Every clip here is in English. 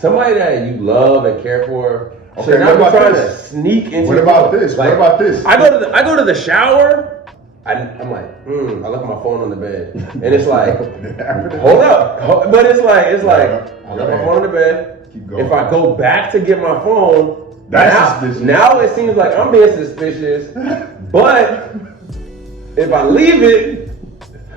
somebody that you love and care for. Okay, should not be trying to sneak into. What about this? Like, what about this? I go to the shower. I'm like, I left my phone on the bed, and it's like, hold up, but it's like, I left my phone on the bed. Keep going. If I go back to get my phone, That's suspicious. Now it seems like I'm being suspicious. But if I leave it,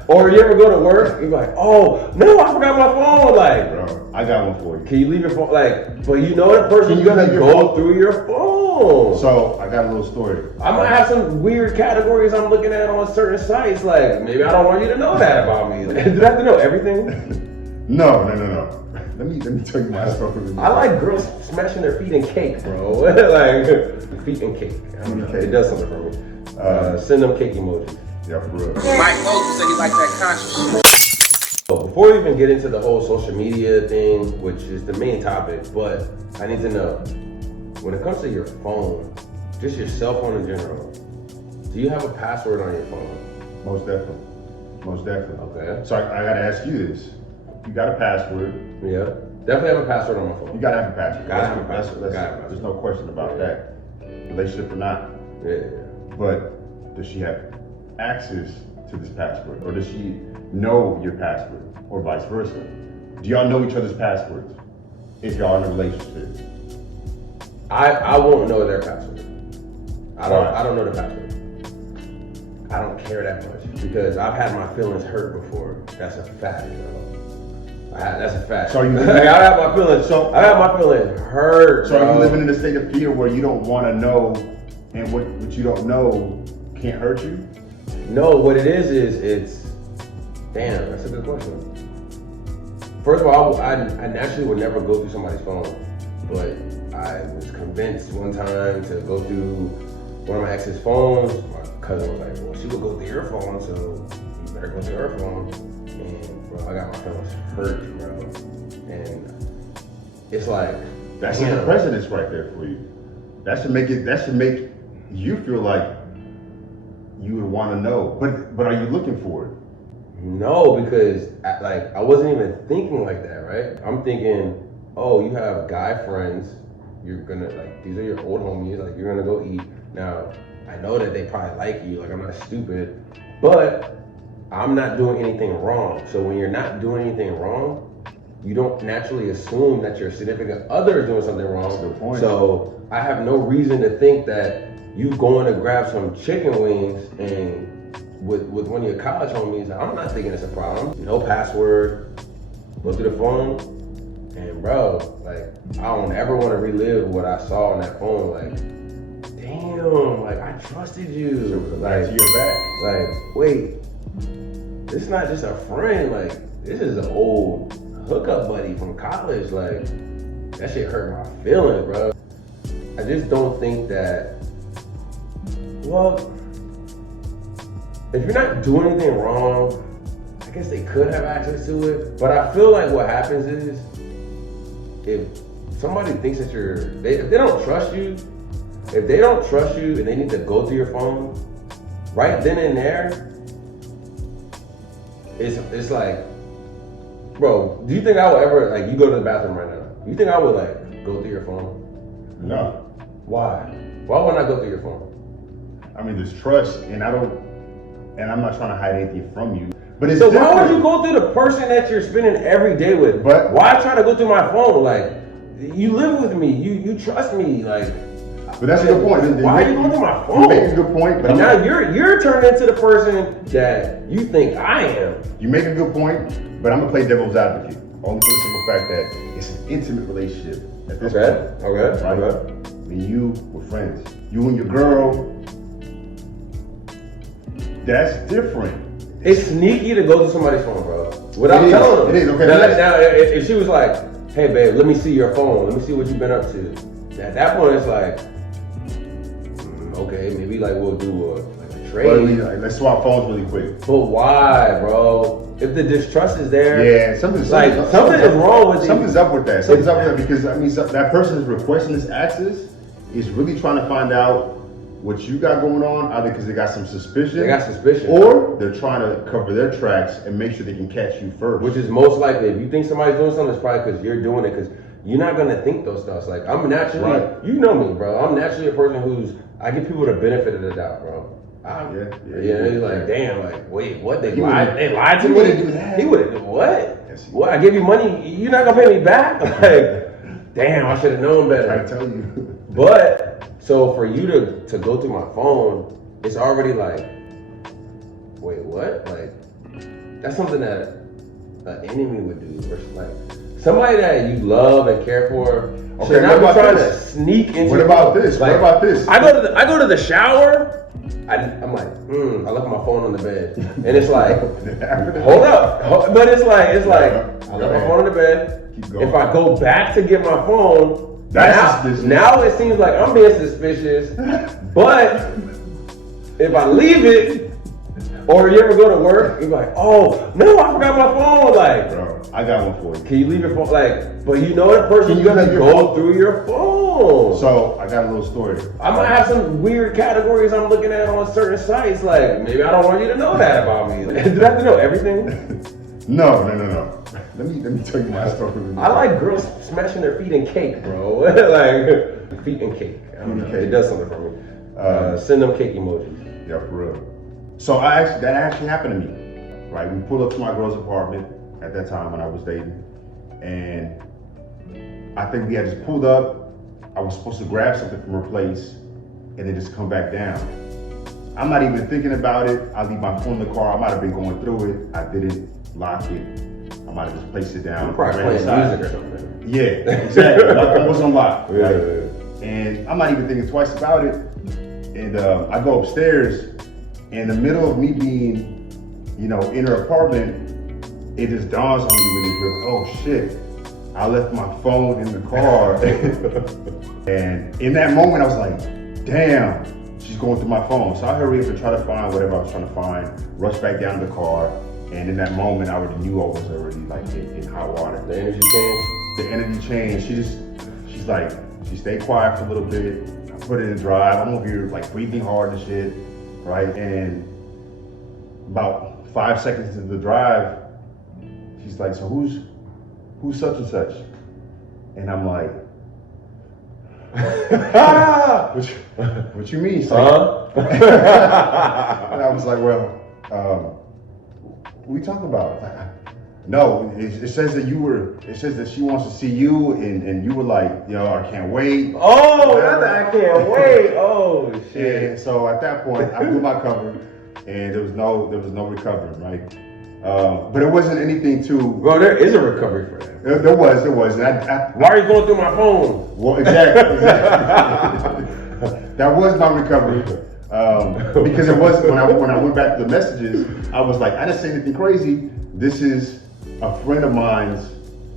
or you ever go to work, you're like, oh no, I forgot my phone. Like, Bro, I got one for you. can you leave your phone? Like, but you know that person, you're gonna go through your phone. So I got a little story. I might have some weird categories I'm looking at on certain sites. Like, maybe I don't want you to know that about me. Like, do I have to know everything? No. Let me tell you my story. I like girls smashing their feet in cake, bro. Like, feet in cake. I don't know. It does something for me. Send them cake emojis. Yeah, for real. Mike Moses said he liked that conscious shit. So before we even get into the whole social media thing, which is the main topic, but I need to know, when it comes to your phone, just your cell phone in general, do you have a password on your phone? Most definitely. Okay. So I gotta ask you this. You got a password. Yeah. Definitely have a password on my phone. You gotta have a password. Gotta have a password. There's no question about that. Relationship or not. Yeah. But does she have access to this password? Or does she know your password? Or vice versa? Do y'all know each other's passwords? If y'all in a relationship? I won't know their password. I Right. don't know the password. I don't care that much because I've had my feelings hurt before. That's a fact, bro. That's a fact. So you like, I have my feelings. I have my feelings hurt. So bro. are you living in a state of fear where you don't want to know, and what you don't know can't hurt you? No, what it is it's. Damn, that's a good question. First of all, I naturally would never go through somebody's phone, but I was convinced one time to go through one of my ex's phones. My cousin was like, well, she would go through your phone, so you better go through her phone. And bro, I got my feelings hurt, bro. And it's like, That's the precedence right there for you. That should make you feel like you would want to know. But are you looking for it? no, because I wasn't even thinking like that, right? I'm thinking, oh, you have guy friends. You're gonna these are your old homies. Like you're gonna go eat. Now, I know that they probably like you. Like I'm not stupid, but I'm not doing anything wrong. So when you're not doing anything wrong, you don't naturally assume that your significant other is doing something wrong. That's a good point. So I have no reason to think that you going to grab some chicken wings and with one of your college homies, I'm not thinking it's a problem. No password, go through the phone, and bro, like I don't ever want to relive what I saw on that phone. Like, damn, like I trusted you. Like to your back. Like, wait, this is not just a friend. Like, this is an old hookup buddy from college. Like, that shit hurt my feelings, bro. I just don't think that. Well, if you're not doing anything wrong, I guess they could have access to it. But I feel like what happens is, if somebody thinks that if they don't trust you, if they don't trust you and they need to go through your phone, right then and there, it's like, bro, do you think I would ever, like, you go to the bathroom right now, you think I would, like, go through your phone? No. Why? Why would I go through your phone? I mean, there's trust, and I'm not trying to hide anything from you. But it's so different. why would you go through the person that you're spending every day with? But why try to go through my phone? Like, you live with me, you trust me, like. But that's a good point. Why are you going through my phone? You make a good point, but now you're turning into the person that you think I am. You make a good point, but I'm gonna play devil's advocate. Only for the simple fact that it's an intimate relationship at this point. Okay. Right? Okay. I mean, you were friends. You and your girl. That's different. It's sneaky to go to somebody's phone, bro. Without telling them. It is, okay. Now, if she was like, hey, babe, let me see your phone. Let me see what you've been up to. At that point, it's like, okay, maybe like we'll do a trade. Let's swap phones really quick. But why, bro? If the distrust is there, yeah, something's something is wrong with something's up with that. Something's up with that because I mean, that person is requesting this access is really trying to find out what you got going on, either because they got some suspicion. Or they're trying to cover their tracks and make sure they can catch you first. Which is most likely. If you think somebody's doing something, it's probably because you're doing it. Because you're not gonna think those thoughts. Like I'm naturally, Right. you know me, bro. I'm naturally a person I give people the benefit of the doubt, bro. He's like, damn, like, wait, what? They lied to me? Wouldn't do that. He wouldn't do what? Yes, he What? I give you money, you're not gonna pay me back? Like, damn, I should have known better. I tell you. But so for you to go through my phone, it's already like, wait, what? Like, that's something that an enemy would do, versus like somebody that you love and care for. Okay, should not what be about trying this? to sneak into. What your about phone. this? Like, What about this? I go to the shower. I'm like, I left my phone on the bed, and it's like, hold up, but it's like, I left my phone on the bed. Keep going. If I go back to get my phone, That's suspicious. now it seems like I'm being suspicious. But if I leave it, or you ever go to work, you're like, oh no, I forgot my phone. Like, Bro, I got one for you. can you leave your phone? Like, but you know that person's Can you gonna leave your go phone? through your phone. So I got a little story. I might have some weird categories I'm looking at on certain sites. Like, maybe I don't want you to know that about me. Do I have to know everything? No. Let me tell you my story. I like girls smashing their feet in cake, bro. Like, feet in cake. I don't know. Feet in cake. It does something for me. Send them cake emojis. Yeah, for real. So that actually happened to me. Right, we pulled up to my girl's apartment at that time when I was dating, and I think we had just pulled up. I was supposed to grab something from her place, and then just come back down. I'm not even thinking about it. I leave my phone in the car. I might have been going through it. I didn't lock it. I might have just placed it down. You're probably ran playing inside. music or something. Yeah, exactly. It was unlocked. Yeah. Right? And I'm not even thinking twice about it. And I go upstairs. In the middle of me being, in her apartment, it just dawns on me really quick. Oh shit! I left my phone in the car, and in that moment I was like, "Damn, she's going through my phone." So I hurry up and try to find whatever I was trying to find. Rush back down to the car, and in that moment I already knew I was already like in hot water. The energy change. The energy changed. She's like, she stayed quiet for a little bit. I put it in drive. I'm over here like breathing hard and shit. Right, and about 5 seconds into the drive, she's like, "So who's such and such?" And I'm like, what you mean, son? And I was like, well, what are we talking about? No, it says that it says that she wants to see you, and you were like, I can't wait. Oh, I can't wait. Oh shit. And so at that point, I blew my cover, and there was no recovering, right? But it wasn't anything too. Bro, there is a recovery for that. There was. And Why are you going through my phone? well, exactly. That was my recovery. Because it was when I went back to the messages, I was like, I didn't say anything crazy. This is a friend of mine's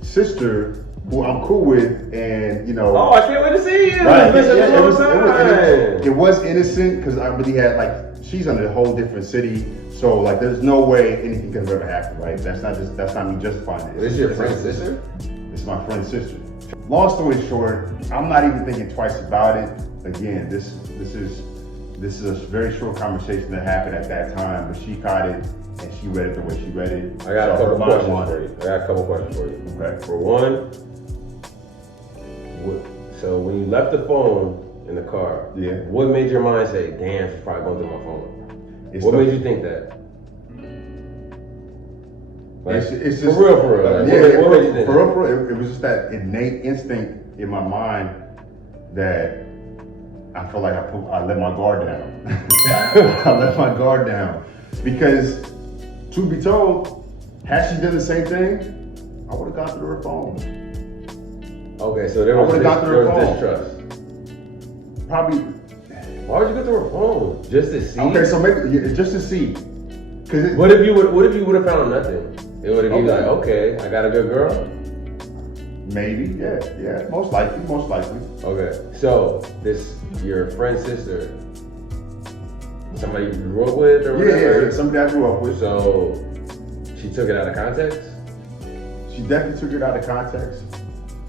sister who I'm cool with, and Oh, I can't wait to see you. right? It It was innocent because I really had she's in a whole different city, so there's no way anything could have ever happened, right? That's not me justifying it. This is your friend's sister? It's my friend's sister. Long story short, I'm not even thinking twice about it. Again, this is a very short conversation that happened at that time, but she caught it and she read it the way she read it. I got a So couple her mind questions for you. Okay. For one, so when you left the phone in the car, Yeah. what made your mind say, damn, she's probably going through my phone? It's What the- made you think that? Like, It's just for real. Like, yeah, what made you think for that? real. It was just that innate instinct in my mind that I felt like I let my guard down. I let my guard down because, truth be told, had she done the same thing, I would have gone through her phone. Okay, so there I was, would've gone through her phone. distrust. Probably. Why would you go through her phone? Just to see? Okay, so maybe just to see. Cause What if you would have found nothing? It would have been Okay. like, okay, I got a good girl. maybe, yeah, most likely. Okay, so your friend's sister, somebody you grew up with or whatever? Yeah, somebody I grew up with. So she took it out of context? She definitely took it out of context.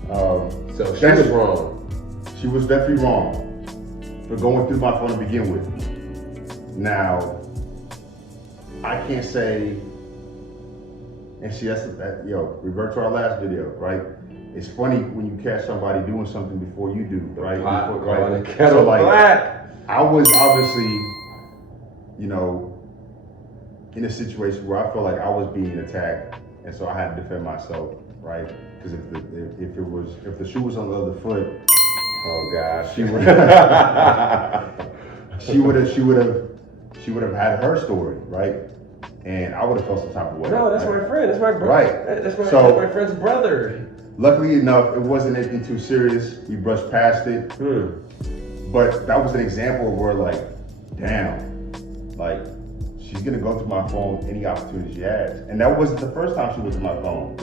So she That's- was wrong. She was definitely wrong for going through my phone to begin with. Now, I can't say, and revert to our last video, right? it's funny when you catch somebody doing something before you do, right? Pot Before, calling the kettle black. I was obviously, you know, in a situation where I felt like I was being attacked, and so I had to defend myself, right? Because if the shoe was on the other foot, Oh gosh. she would have had her story, right? And I would have felt some type of way. No, that's right? my friend. That's my brother. Right. That's my So- friend's brother. Luckily enough, it wasn't anything too serious. We brushed past it. But that was an example where, like, damn, like, she's gonna go through my phone any opportunity she has. And that wasn't the first time she went to my phone.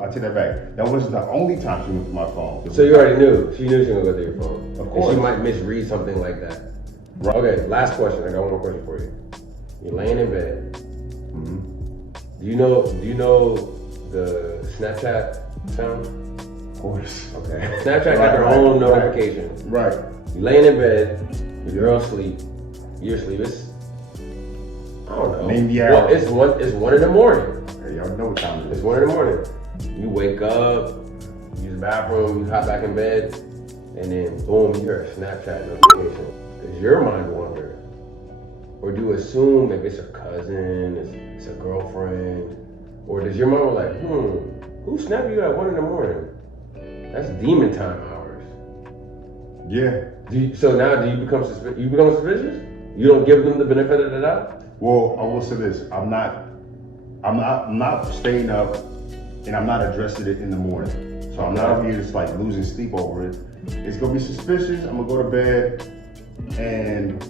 I take that back. That wasn't the only time she went to my phone. So you already knew. She knew she was gonna go through your phone. Of And course. she might misread something like that. Right. Okay, last question. I got one more question for you. You're laying in bed. Mhm. Do you know the Snapchat sound? Of course. Okay. Snapchat got their own notification. Right. You laying in bed, your girl asleep, you're asleep. It's I don't know. Name the Well, hour. it's 1 in the morning. Hey, y'all know what time it It's is. 1 in the morning. You wake up, use the bathroom, you hop back in bed, and then boom, you hear a Snapchat notification. Does your mind wander? Or do you assume if it's a cousin, it's a girlfriend? Or does your mind like, who snapped you at 1 in the morning? That's demon time hours. Yeah. So now do you become suspicious? You become suspicious? You don't give them the benefit of the doubt? Well, I will say this: I'm not staying up, and I'm not addressing it in the morning. So I'm not here just like losing sleep over it. It's gonna be suspicious. I'm gonna go to bed, and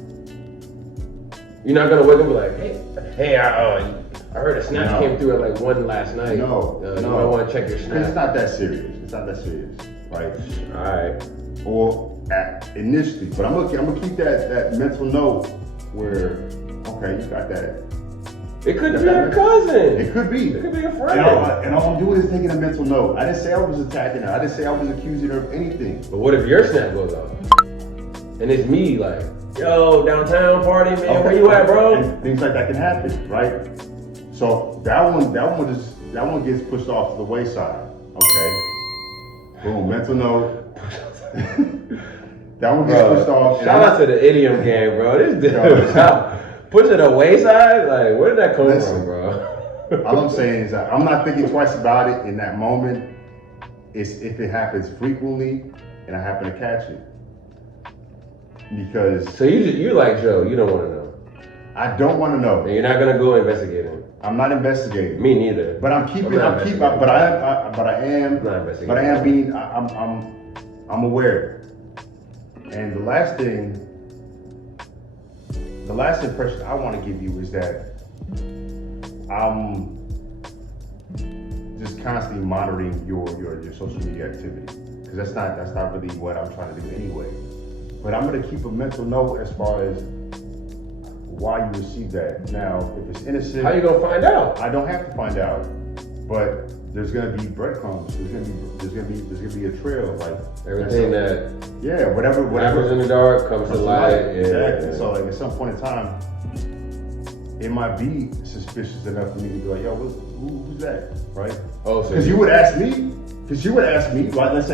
You're not gonna wake up and be like, hey, I heard a snap No. came through at like 1 last night. No, You no. might want to check your it's snap. not that serious. It's not that serious, right? All right. Or initially, but I'm gonna keep that mental note where, okay, you got that. It could be your cousin. It could be. It could be a friend. And all I'm doing is taking a mental note. I didn't say I was attacking her. I didn't say I was accusing her of anything. But what if your snap goes off? And it's me like, yo, downtown party, man, where you at, bro? And things like that can happen, right? So that one gets pushed off to the wayside. Okay. Boom, mental note. That one gets pushed off. Shout out to the idiom game, bro. This dude, push it away side? Like, where did that come from, bro? All I'm saying is that I'm not thinking twice about it in that moment. It's if it happens frequently and I happen to catch it. Because So you like Joe, you don't want to know. I don't want to know. And you're not gonna go investigate him. I'm not investigating. Me neither. But I'm aware. And the last impression I want to give you is that I'm just constantly monitoring your social media activity, because that's not really what I'm trying to do anyway. But I'm gonna keep a mental note as far as why you received that. Now, if it's innocent, How you gonna find out? I don't have to find out, but there's gonna be breadcrumbs. There's gonna be a trail, like Everything that whatever happens in the dark comes to light. Yeah, exactly. yeah. So like at some point in time, it might be suspicious enough for me to be like, yo, who's that, right? Oh, so Because you would ask me, right? Let's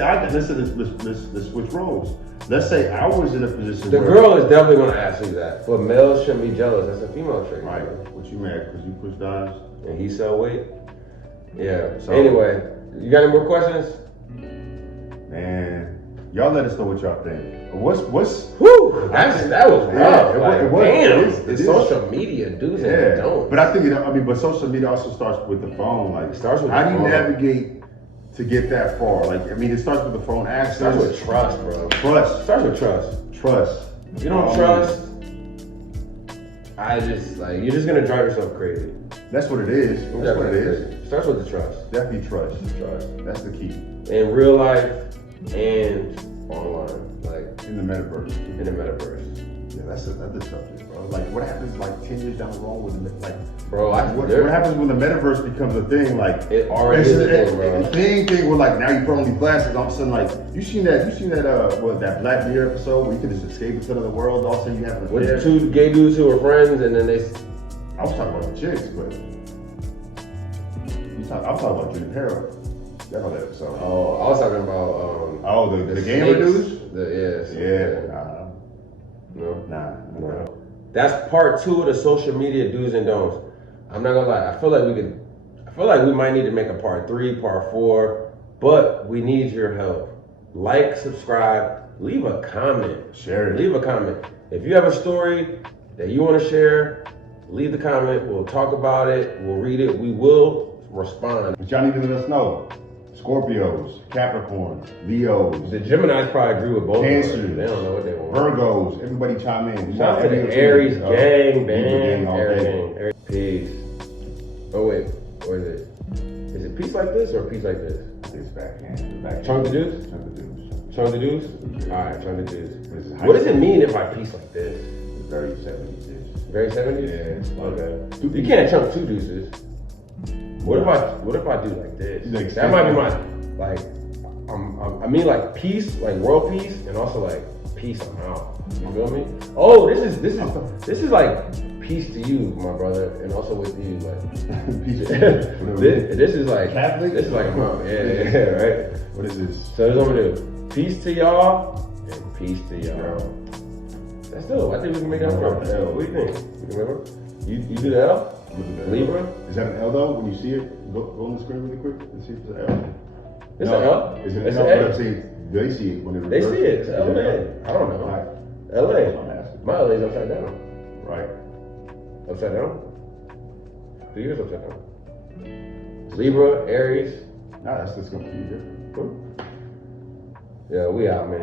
switch roles. Let's say I was in a position the where girl is definitely gonna ask you that. But males shouldn't be jealous. That's a female trait. right? What you mad because you push dimes? And he sell weight. Yeah. So- Anyway, you got any more questions? Man, y'all let us know what y'all think. What's Whew, that was rough. Yeah, Like, it was. damn, It is. it's social media do's and yeah. don'ts. But I think but social media also starts with the phone. Like, It starts with how the do you phone. navigate to get that far? Like, I mean, it starts with the phone It access. starts with trust, bro. It trust. starts with trust. Trust. If you don't trust, you're just gonna drive yourself crazy. That's what it is. That's what it is. It starts with the trust. Definitely trust. Trust. That's the key. In real life and online, like In the metaverse. in the metaverse. Yeah, that's another subject, bro. Like, what happens like 10 years down the road with Bro, what happens when the metaverse becomes a thing? Like, It already is a thing, bro. thing where like now you put on these glasses, all of a sudden like you seen that that Black Mirror episode where you could just escape into another world, all of a sudden you have an With affair? the two gay dudes who were friends, and then they. I was talking about the chicks, but I'm talking about Junipero. Definitely that episode. Oh, I was talking about The gamer snakes. dudes? Yeah. No. Nah. That's part 2 of the social media do's and don'ts. I'm not gonna lie. I feel like we might need to make a part 3, part 4, but we need your help. Like, subscribe, leave a comment. Share it. Leave a comment. If you have a story that you want to share, leave the comment. We'll talk about it. We'll read it. We will respond. But y'all need to let us know. Scorpios, Capricorns, Leos, The Geminis probably agree with both of Cancer. us. They don't know what they want. Virgos, everybody chime in. Shout out to the Every Aries team. gang, Libra bang, all Aries day. gang. Peace. Oh wait, what is it? Is it peace like this or peace like this? It's backhand. Chunk the deuce? Chunk the deuce. Chunk the deuce? Alright, chunk the deuce. This is What does it mean if I peace like this? It's very 70s. Very 70s? Yeah. Okay. Two You can't chunk 2 deuces. What if I do like this? Like That might be my I mean like peace, like world peace, and also like peace I'm out. You feel me? Oh, this is like peace to you, my brother, and also with you, like this is like Catholic? This is like a mom, yeah, right. What is this? So this is what we do. Peace to y'all and peace to y'all. That's dope. I think we can make that work. What do you think? You remember? You do the L? Libra? Is that an L though? When you see it, go on the screen really quick and see if it's an L. It's an L. Is it It's an an L? A. But I'm saying they see it when They see it. It's Is LA. it an I don't know. Right. LA. I'm asking. My LA's upside down. Right. Upside down? Do yours upside down? Libra, Aries. Nah, that's just gonna be different. Yeah, we out, man.